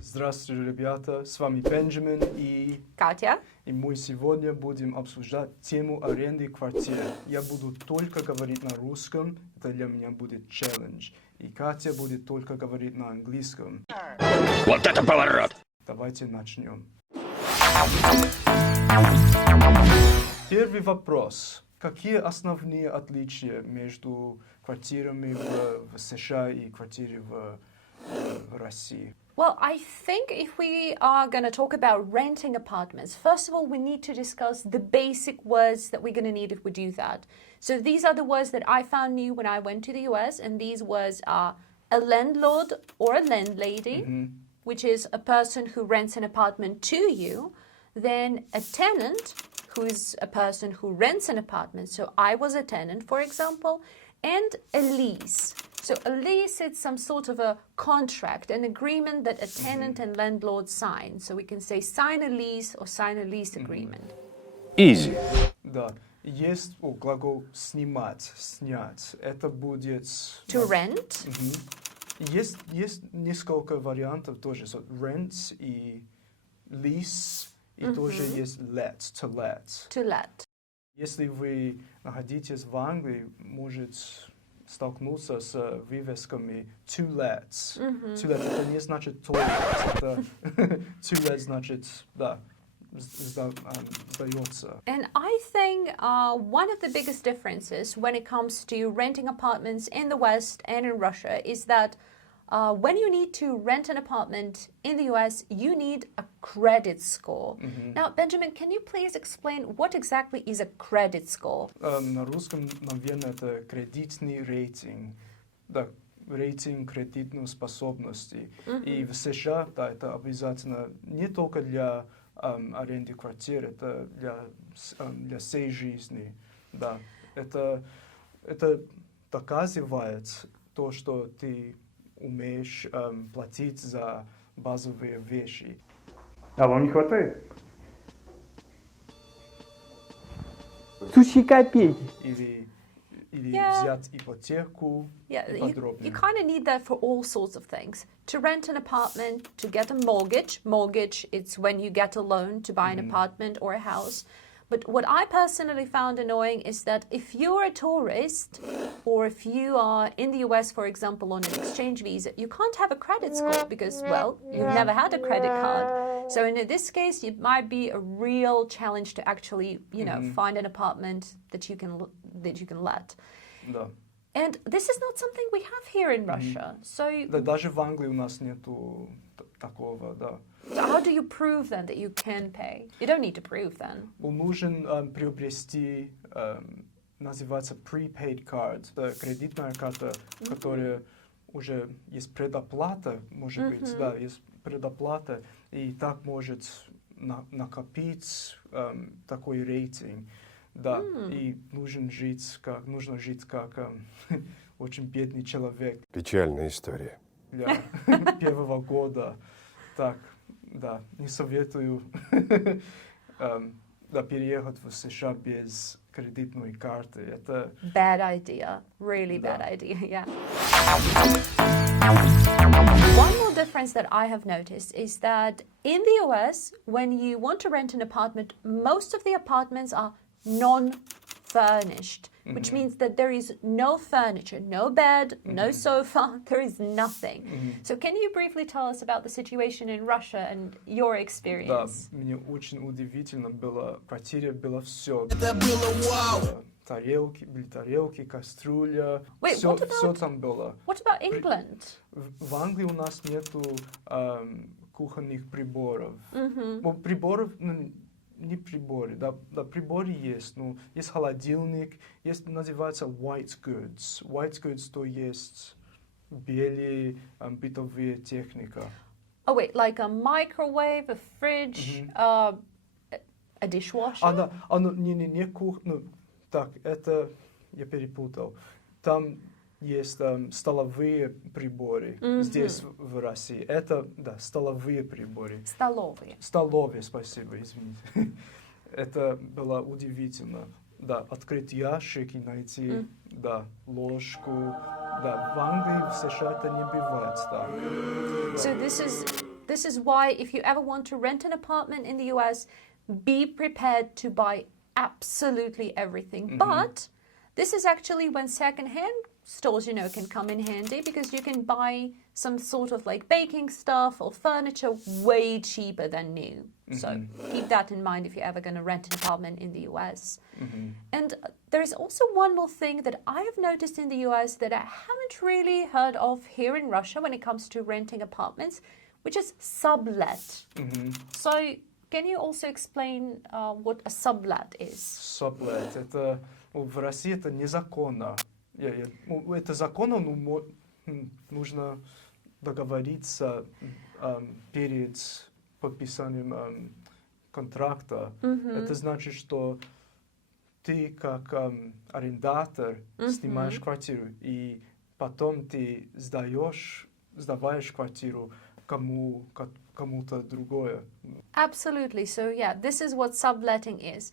Здравствуйте, ребята, с вами Бенджамин и Катя. И мы сегодня будем обсуждать тему аренды квартиры. Я буду только говорить на русском, это для меня будет челлендж. И Катя будет только говорить на английском. Вот это поворот! Давайте начнем. Первый вопрос. Какие основные отличия между квартирами в США и квартирами в России? Well, I think if we are going to talk about renting apartments, first of all, we need to discuss the basic words that we're going to need if we do that. So these are the words that I found new when I went to the US, and these words are a landlord or a landlady, which is a person who rents an apartment to you, then a tenant, who is a person who rents an apartment. So I was a tenant, for example, and a lease. So a lease is some sort of a contract, an agreement that a tenant and landlord sign. So we can say sign a lease or sign a lease agreement. Easy. Да, есть глагол снимать, снять. Это будет... To rent. Есть несколько вариантов тоже. So, rent и lease, и тоже есть let, to let. To let. Если вы находитесь в Англии, может столкнуться с вывесками to let. To let это не значит to let, это to let значит, да, сдается. And I think one of the biggest differences when it comes to renting apartments in the West and in Russia is that when you need to rent an apartment in the US, you need a credit score. Now, Benjamin, can you please explain what exactly is a credit score? На русском, наверное, это кредитный рейтинг. Да, рейтинг кредитной способности. И в США, да, это обязательно не только для аренды квартиры, это для всей жизни. Да, это доказывает то, что ты умеешь платить за базовые вещи. А вам не хватает? Сущие копейки. Или взять ипотеку и подробнее. You kind of need that for all sorts of things. To rent an apartment, to get a mortgage. Mortgage, it's when you get a loan to buy an apartment or a house. But what I personally found annoying is that if you're a tourist or if you are in the US, for example, on an exchange visa, you can't have a credit score because, well, you've never had a credit card. So in this case, it might be a real challenge to actually, you know, find an apartment that you can let. Да. And this is not something we have here in Russia. So Да, даже в Англии у нас нету такого, да. So how do you prove then that you can pay? You don't need to prove then. Нужен приобрести, называется prepaid card. Это кредитная карта, которая уже есть предоплата, может быть, да, есть предоплата, и так может накопить такой рейтинг. Да, и нужно жить как очень бедный человек. Печальная история. Для первого года. Так, да, не советую переехать в США без кредитной карты. Это... Bad idea. Really bad idea, yeah. One more difference that I have noticed is that in the US, when you want to rent an apartment, most of the apartments are non-furnished, which means that there is no furniture, no bed, no sofa, there is nothing. So can you briefly tell us about the situation in Russia and your experience? Да, мне очень удивительно было. В квартире было все. Это было вау! Тарелки, кастрюля, Wait, все там было. What about England? В Англии у нас нету кухонных приборов. Приборов... Не приборы, да, приборы есть, но есть холодильник, есть, называется white goods. White goods, то есть белые бытовые техника. Oh wait, like a microwave, a fridge, a dishwasher? Да, не кухня, так, это я перепутал. Там есть столовые приборы здесь, в России. Это, да, столовые приборы. Столовые. Столовые, спасибо, извините. Это было удивительно. да, открыть ящик и найти, да, ложку. Да, в Англии, в США это не бывает так. So this is why if you ever want to rent an apartment in the US, be prepared to buy absolutely everything. But this is actually when secondhand stores, you know, can come in handy because you can buy some sort of like baking stuff or furniture way cheaper than new. So keep that in mind if you're ever going to rent an apartment in the US. And there is also one more thing that I have noticed in the US that I haven't really heard of here in Russia when it comes to renting apartments, which is sublet. So can you also explain what a sublet is? Sublet. Это, в России это незаконно. Это законно, но нужно договориться перед подписанием контракта. Это значит, что ты как арендатор снимаешь квартиру, и потом ты сдаваешь квартиру кому-то другое. Absolutely. So yeah, this is what subletting is.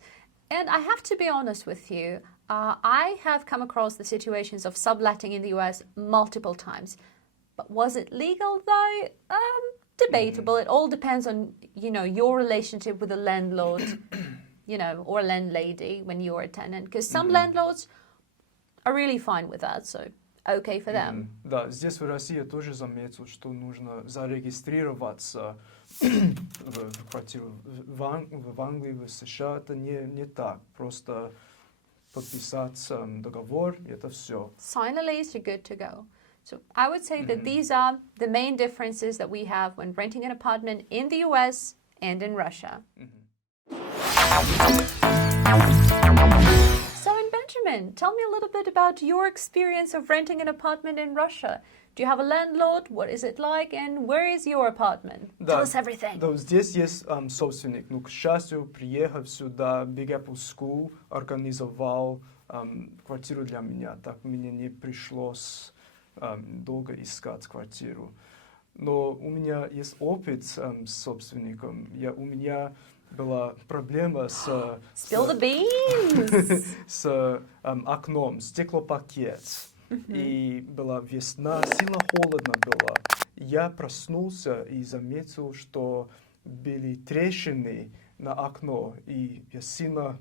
And I have to be honest with you, I have come across the situations of subletting in the US multiple times. But was it legal though? Debatable. It all depends on, you know, your relationship with the landlord, you know, or landlady when you're a tenant. Because some landlords are really fine with that, so okay for them. Да, здесь в России я тоже заметил, что нужно зарегистрироваться в квартиру. В Англии, в США это не так. Просто подписать договор, и это все. Sign a lease, you're good to go. So I would say that these are the main differences that we have when renting an apartment in the US and in Russia. So in Benjamin, tell me a little bit about your experience of renting an apartment in Russia. Do you have a landlord? What is it like? And where is your apartment? Tell us everything. Да, здесь есть собственник. Ну, к счастью, приехав сюда, Big Apple School организовал квартиру для меня. Так мне не пришлось долго искать квартиру. Но у меня есть опыт с собственником. У меня была проблема с Spill the beans! с окном, стеклопакет. И была весна, сильно холодно было. Я проснулся и заметил, что были трещины на окно, и я сильно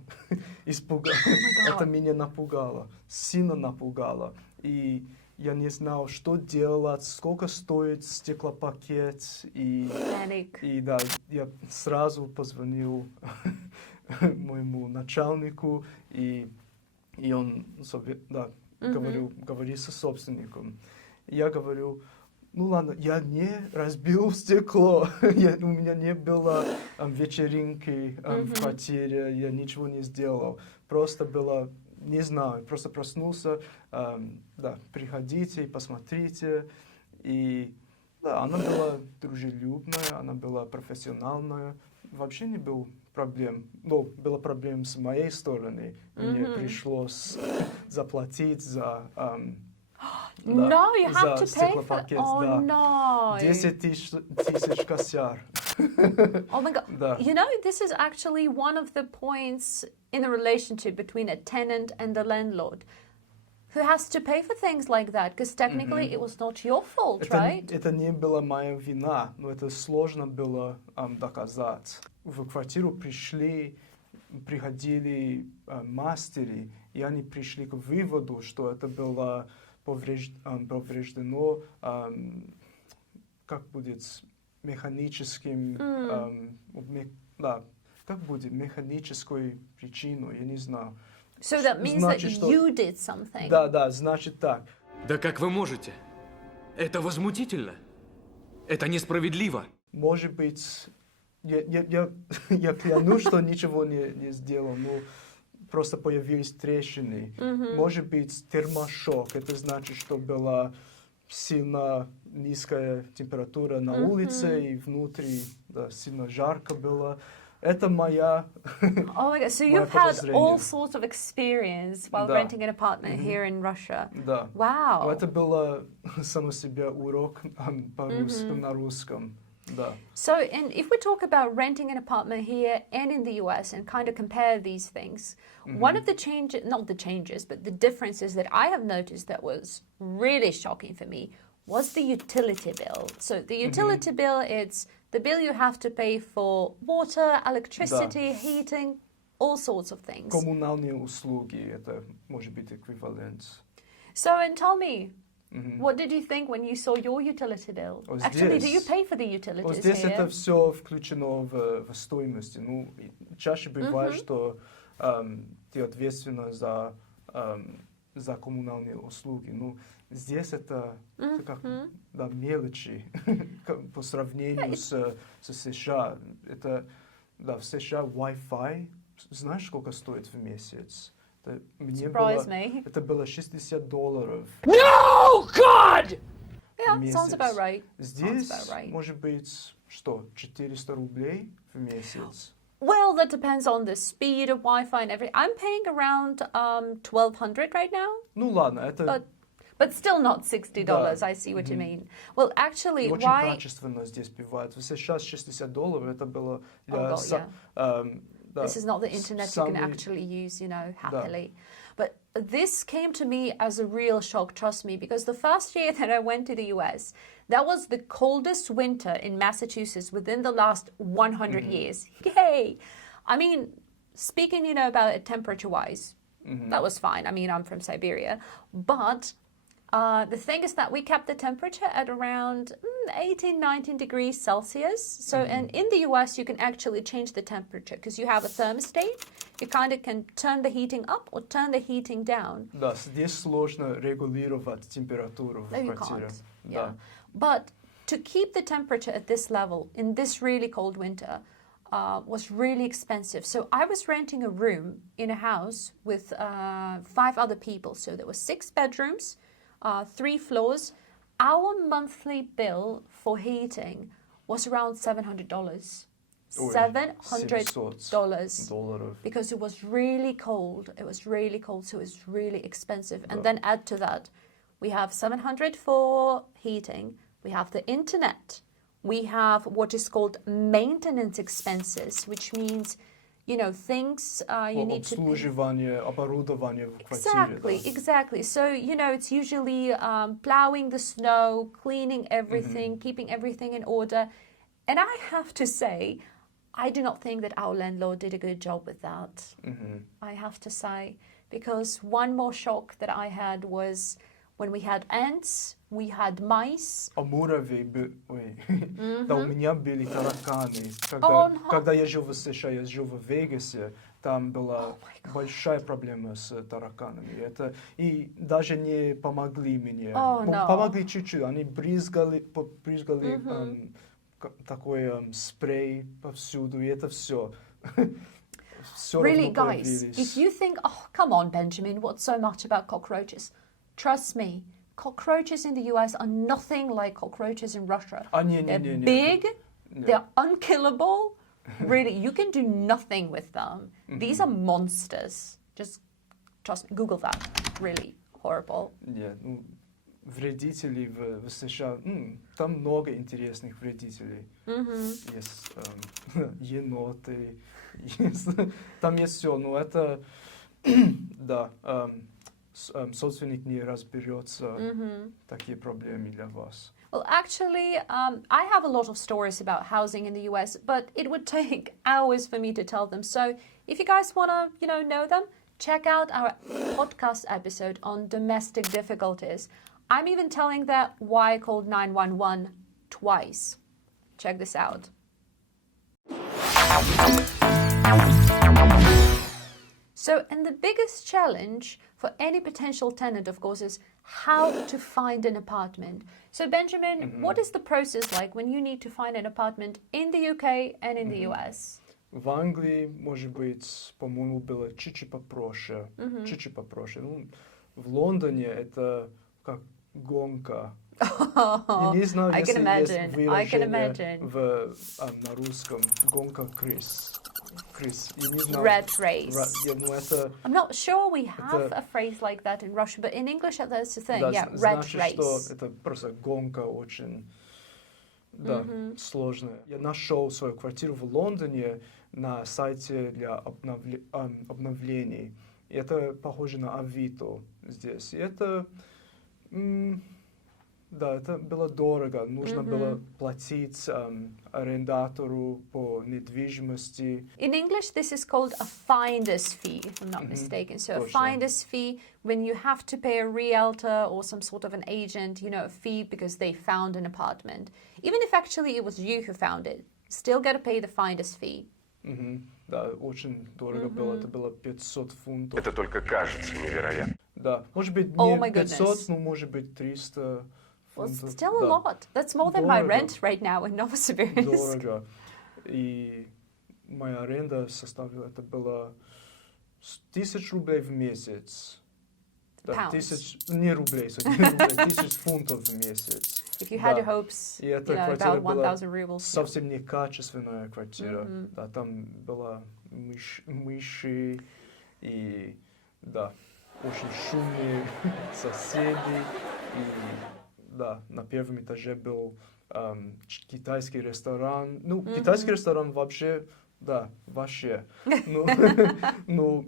испугался. Это меня напугало, сильно напугало. И я не знал, что делать, сколько стоит стеклопакет. И да, я сразу позвонил моему начальнику, и он говорил со собственником. Я говорю, ну ладно, я не разбил стекло, у меня не было вечеринки в квартире, я ничего не сделал. Просто было, не знаю, просто проснулся, да, приходите и посмотрите. И да, она была дружелюбная, она была профессиональная, вообще не было проблем. Но была проблема с моей стороны. Мне пришлось заплатить за No, you have to pay for стеклопакет. Oh, Да. no. 10 тысяч косяр. Oh my God. Да. You know, this is actually one of the points in the relationship between a tenant and the landlord. Who has to pay for things like that? Because technically it was not your fault, right? Это не была моя вина, но это сложно было доказать. В квартиру приходили мастеры, и они пришли к выводу, что это было повреждено, как будет, механическим, да, как будет, механической причиной, я не знаю. So that means Значит, that что... you did something. Да, значит так. Да как вы можете? Это возмутительно. Это несправедливо. Может быть, я клянусь, что ничего не сделал, но просто появились трещины. Может быть, термошок. Это значит, что была сильно низкая температура на улице, и внутри сильно жарко было. Это моя... Oh my God, so you've had all sorts of experience while renting an apartment here in Russia. Да. Wow. Это было само себе урок на русском. Да. So, and if we talk about renting an apartment here and in the US and kind of compare these things, one of the changes, not the changes, but the differences that I have noticed that was really shocking for me was the utility bill. So the utility bill, it's the bill you have to pay for water, electricity, heating, all sorts of things. Коммунальные услуги, это может быть эквивалент. So, and tell me, what did you think when you saw your utility bill? Actually, do you pay for the utilities Здесь here? это все включено в стоимости. Ну, чаще бывает, что ты ответственна за коммунальные услуги. Ну, здесь это как да, мелочи по сравнению с США. Это, да, в США Wi-Fi, знаешь, сколько стоит в месяц? Это было $60. No, God! Yeah, в месяц. sounds about right. Здесь, Sounds about right. может быть, что, 400 рублей в месяц? Well, that depends on the speed of Wi-Fi and everything. I'm paying around $1,200 right now. Ну ладно, это But still not $60. Да. I see what you mean. Well, actually, очень why? качественно здесь бывает. Сейчас $60 это было Oh, для God, да, This is not the internet you can самый- actually use, you know, happily. But this came to me as a real shock, trust me, because the first year that I went to the US, that was the coldest winter in Massachusetts within the last 100 years. Yay! I mean, speaking, you know, about it temperature-wise, that was fine. I mean, I'm from Siberia. But the thing is that we kept the temperature at around 18, 19 degrees Celsius. So, and in the US, you can actually change the temperature because you have a thermostat. You kind of can turn the heating up or turn the heating down. Да, здесь сложно регулировать температуру в No, you квартире. can't. Да. Yeah. But to keep the temperature at this level in this really cold winter was really expensive. So I was renting a room in a house with 5 other people. So there were 6 bedrooms, 3 floors. Our monthly bill for heating was around $700. Ой, $700 $700. because it was really cold. It was really cold, so it's really expensive. And then add to that, we have $700 for heating. We have the internet. We have what is called maintenance expenses, which means, you know, things you need to pay. Обслуживание, оборудование в квартире. Exactly, Да. exactly. So, you know, it's usually plowing the snow, cleaning everything, keeping everything in order. And I have to say, I do not think that our landlord did a good job with that. I have to say, because one more shock that I had was when we had ants, we had mice. А муравей ой, да, у меня были тараканы. no. Когда я жил в США, я жил в Вегасе, там была большая проблема с тараканами. И даже не помогли мне. no. Помогли чуть-чуть. Они брызгали такой спрей повсюду, и это все. Really, guys, if you think, oh, come on, Benjamin, what's so much about cockroaches? Trust me, cockroaches in the US are nothing like cockroaches in Russia. They're big, they're unkillable. Really, you can do nothing with them. These are monsters. Just trust me, Google that. Really horrible. Нет, ну, вредителей в США, там много интересных вредителей. Есть еноты, там есть все, но это, да, собственник не разберется, такие проблемы для вас. Well, actually, I have a lot of stories about housing in the US, but it would take hours for me to tell them. So if you guys want to, know them, check out our podcast episode on domestic difficulties. I'm even telling that why I called 911 twice. Check this out. So, and the biggest challenge for any potential tenant, of course, is how to find an apartment. So, Benjamin, what is the process like when you need to find an apartment in the UK and in the US? В Англии, может быть, по-моему, было чуть-чуть попроще. Ну, в Лондоне это как гонка. Я не знаю, I can если imagine. есть I can выражение imagine. на русском гонка крыс. Я не знаю. Rat race. Ну, это, I'm not sure we have a phrase like that in Russian, but in English that's the thing. да, Yeah, rat значит, race. что это просто гонка очень Да, сложное. Я нашел свою квартиру в Лондоне на сайте для обновлений. И это похоже на Авито здесь. И это, да, это было дорого. Нужно было платить арендатору по недвижимости. In English, this is called a finder's fee, if I'm not mistaken. So a finder's fee, when you have to pay a realtor or some sort of an agent, you know, a fee because they found an apartment. Even if actually it was you who found it, still got to pay the finder's fee. Да, очень дорого было. Это было 500 фунтов. Это только кажется невероятно. Да, может быть Oh не my 500, но может быть 300 Well, фунтов. it's still a Да. lot. That's more than my Дорого. rent right now in Novosibirsk. Дорого. И моя аренда составила, это было 1000 рублей в месяц. Да, Pounds. 1000, не рублей, не рублей, 1000 фунтов в месяц. If you had Да. your hopes, И you эта know, квартира about была 1,000 rubles. совсем некачественная квартира. Да, там была мыши и, да, очень шумные соседи. И, да, на первом этаже был китайский ресторан. Ну, китайский ресторан вообще, да, вообще. Ну,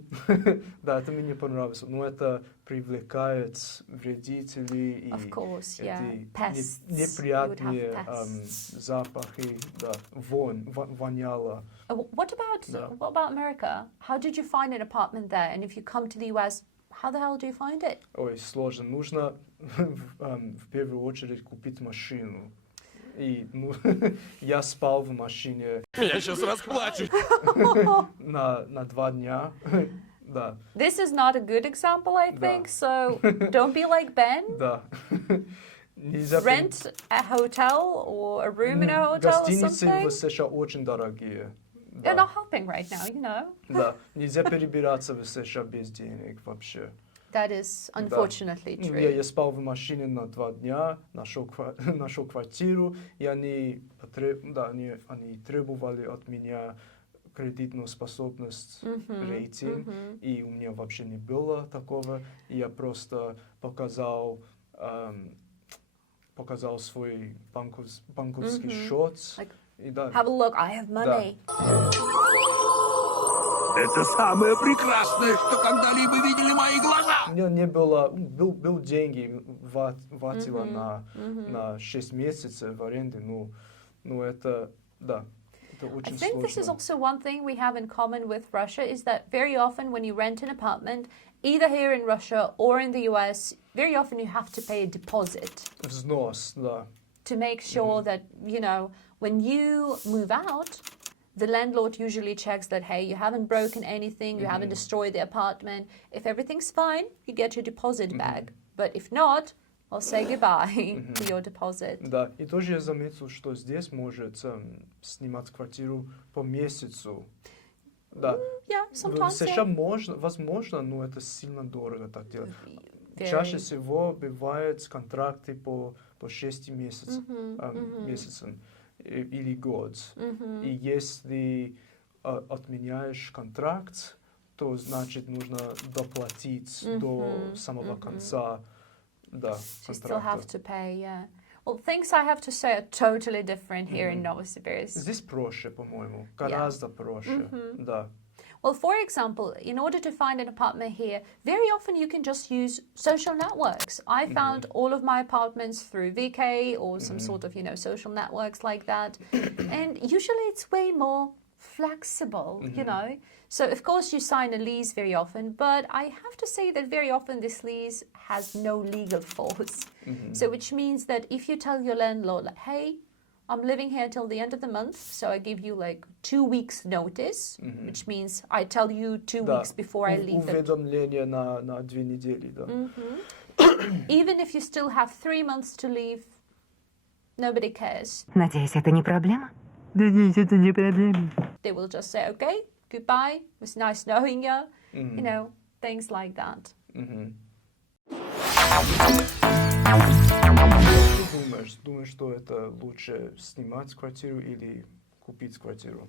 да, это мне не понравилось. Но это привлекает вредителей Of и course, yeah. эти Pests. You would have неприятные pests. запахи, да, воняло. What about America? How did you find an apartment there? And if you come to the US, how the hell do you find it? Ой, сложно. Нужно в первую очередь купить машину. И ну, я спал в машине Я сейчас расплачусь. на 2 дня. Да, This is not a good example, I think. So don't be like Ben. да. Нельзя Rent a hotel or a room in a hotel or Гостиницы something. в США очень дорогие. You're Да, not helping right now, you know. да. Нельзя перебираться в США без денег вообще. That is unfortunately Ну, true. я спал в машине на 2 дня, нашел квартиру, и они требовали от меня кредитную способность, рейтинг, и у меня вообще не было такого, и я просто показал свой банковский счет. Like, И да, have a look, I have money. Это самое прекрасное, что когда-либо видели мои глаза. у меня не было, был деньги, хватило на 6 месяцев в аренде, ну это, да, это I очень think this is сложно. also one thing we have in common with Russia is that very often when you rent an apartment, either here in Russia or in the US, very often you have to pay a deposit Взнос, да. to make sure that, you know, when you move out, the landlord usually checks that, hey, you haven't broken anything, you haven't destroyed the apartment. If everything's fine, you get your deposit back. But if not, I'll say goodbye to your deposit. Да, и тоже я заметил, что здесь может снимать квартиру по месяцу. Да, Yeah, в sometimes. США возможно, но это сильно дорого так делать. Very. Чаще всего бывают контракты по 6 месяцев или год. И если отменяешь контракт, то значит нужно доплатить до самого конца. Да, You still have контракта. to pay, yeah. Well, things I have to say are totally different here in Novosibirsk. Здесь проще, по-моему, гораздо проще. Да. Well, for example, in order to find an apartment here, very often you can just use social networks. I found all of my apartments through VK or some sort of, you know, social networks like that. And usually it's way more flexible, you know. So, of course, you sign a lease very often, but I have to say that very often this lease has no legal force. So, which means that if you tell your landlord, like, hey, I'm living here till the end of the month, so I give you like 2 weeks notice, which means I tell you 2 Да. weeks before I leave. Уведомление на 2 недели, да. Even if you still have 3 months to leave, nobody cares. Надеюсь, это не проблема? They will just say, okay, goodbye, it was nice knowing you, you know, things like that. Что думаешь? Думаешь, что это лучше снимать квартиру или купить квартиру?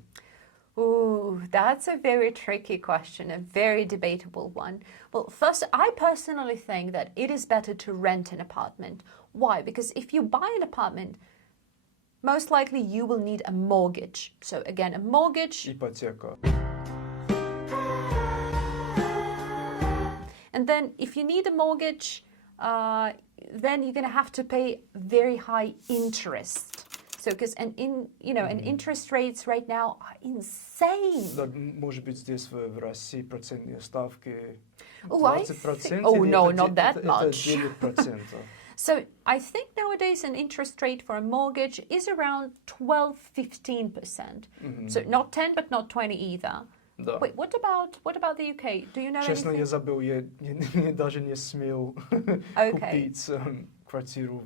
Ooh, that's a very tricky question, a very debatable one. Well, first, I personally think that it is better to rent an apartment. Why? Because if you buy an apartment, most likely you will need a mortgage. So again, a mortgage. Ипотека. And then if you need a mortgage, then you're going to have to pay very high interest. So because and interest rates right now are insane. Да, может быть, здесь в России процентные ставки Oh, I 20%. oh no, это, not that это much. 9%. So I think nowadays an interest rate for a mortgage is around 12-15%. So not 10, but not 20 either. Да. Wait, what about the UK? Do you know Честно, anything? я забыл, я даже не смел Okay. купить квартиру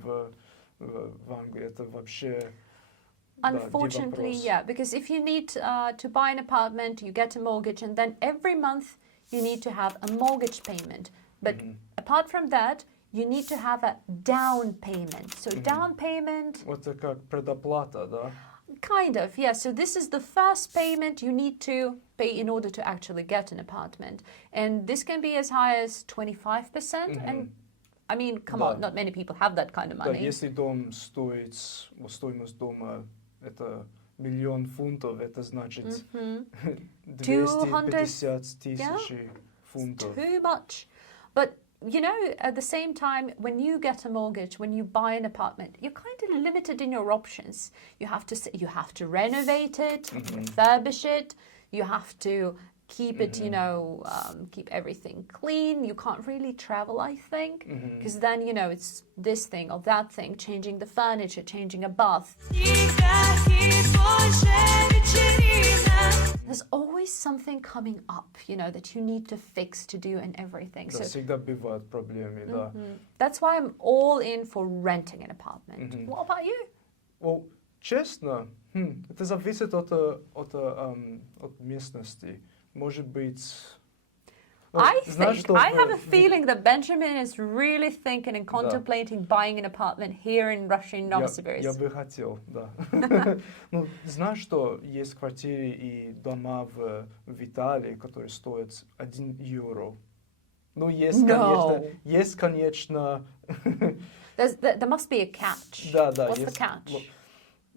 в Англии. Это вообще... Unfortunately, yeah, because if you need to buy an apartment, you get a mortgage, and then every month you need to have a mortgage payment. But apart from that, you need to have a down payment. So down payment... Это как предоплата, да? Kind of, yeah. So this is the first payment you need to pay in order to actually get an apartment. And this can be as high as 25%. And I mean, come on, not many people have that kind of Да, money. если дом стоит, стоимость дома это миллион фунтов, это значит 250 тысяч фунтов. Too much. But you know, at the same time, when you get a mortgage, when you buy an apartment, you're kind of limited in your options. You have to renovate it, refurbish it. You have to keep it, keep everything clean. You can't really travel, I think, because then, it's this thing or that thing, changing the furniture, changing a bath. There's always something coming up, that you need to fix, to do and everything. Да, всегда бывают проблемы, да. That's why I'm all in for renting an apartment. What about you? Well, честно, это зависит от местности. Может быть... I have a feeling that Benjamin is really thinking and contemplating buying an apartment here in Russia, in Novosibirsk. Я бы хотел, да. Ну, знаешь, что есть квартиры и дома в Италии, которые стоят 1 евро? Ну, есть, конечно... There must be a catch. Да, What's есть, the catch?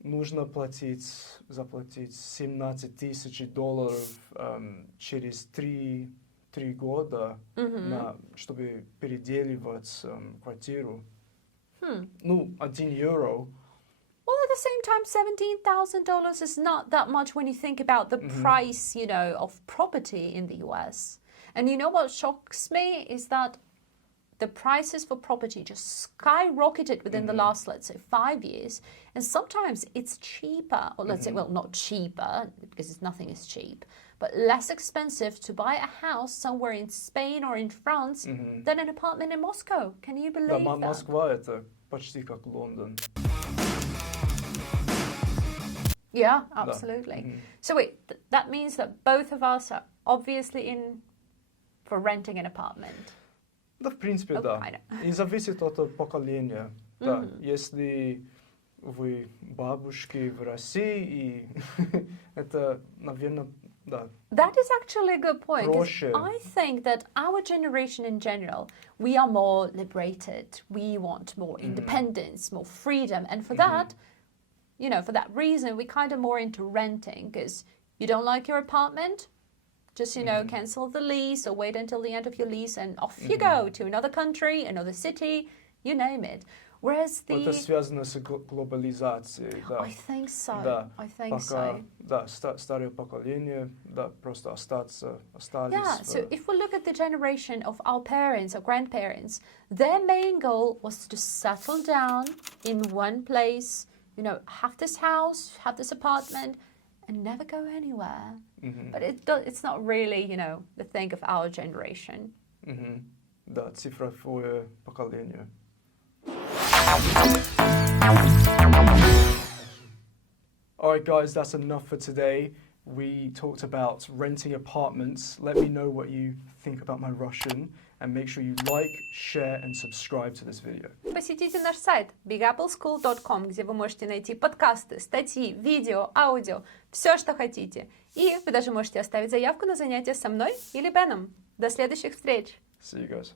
Нужно заплатить $17,000 через 3 года, чтобы переделывать квартиру. Ну, 1 евро. Well, at the same time, $17,000 is not that much when you think about the price, of property in the US. And you know what shocks me is that the prices for property just skyrocketed within the last, let's say, 5 years. And sometimes it's cheaper, or let's say, well, not cheaper, because nothing is cheap, but less expensive to buy a house somewhere in Spain or in France than an apartment in Moscow. Can you believe that? Москва это почти как Лондон. Yeah, absolutely. So wait, that means that both of us are obviously in for renting an apartment. Да, в принципе, да. И зависит от поколения. Да, если вы бабушки в России, и это, наверное, да. That is actually a good point. 'Cause Проще. I think that our generation in general, we are more liberated. We want more independence, more freedom. And for that, for that reason, we kind of more into renting, because you don't like your apartment, just, cancel the lease or wait until the end of your lease and off you go to another country, another city, you name it. Whereas Это связано с глобализацией, да. I think so. Да, I think пока, so. да, старое поколение, да, просто остались. Yeah, so if we look at the generation of our parents or grandparents, their main goal was to settle down in one place, have this house, have this apartment, and never go anywhere. But it's not really, the thing of our generation. Да, цифровое поколение. Alright guys, that's enough for today. We talked about renting apartments. Let me know what you think about my Russian, and make sure you like, share and subscribe to this video. Посетите наш сайт bigappleschool.com, где вы можете найти подкасты, статьи, видео, аудио, все, что хотите. И вы даже можете оставить заявку на занятия со мной или Беном. До следующих встреч! See you guys.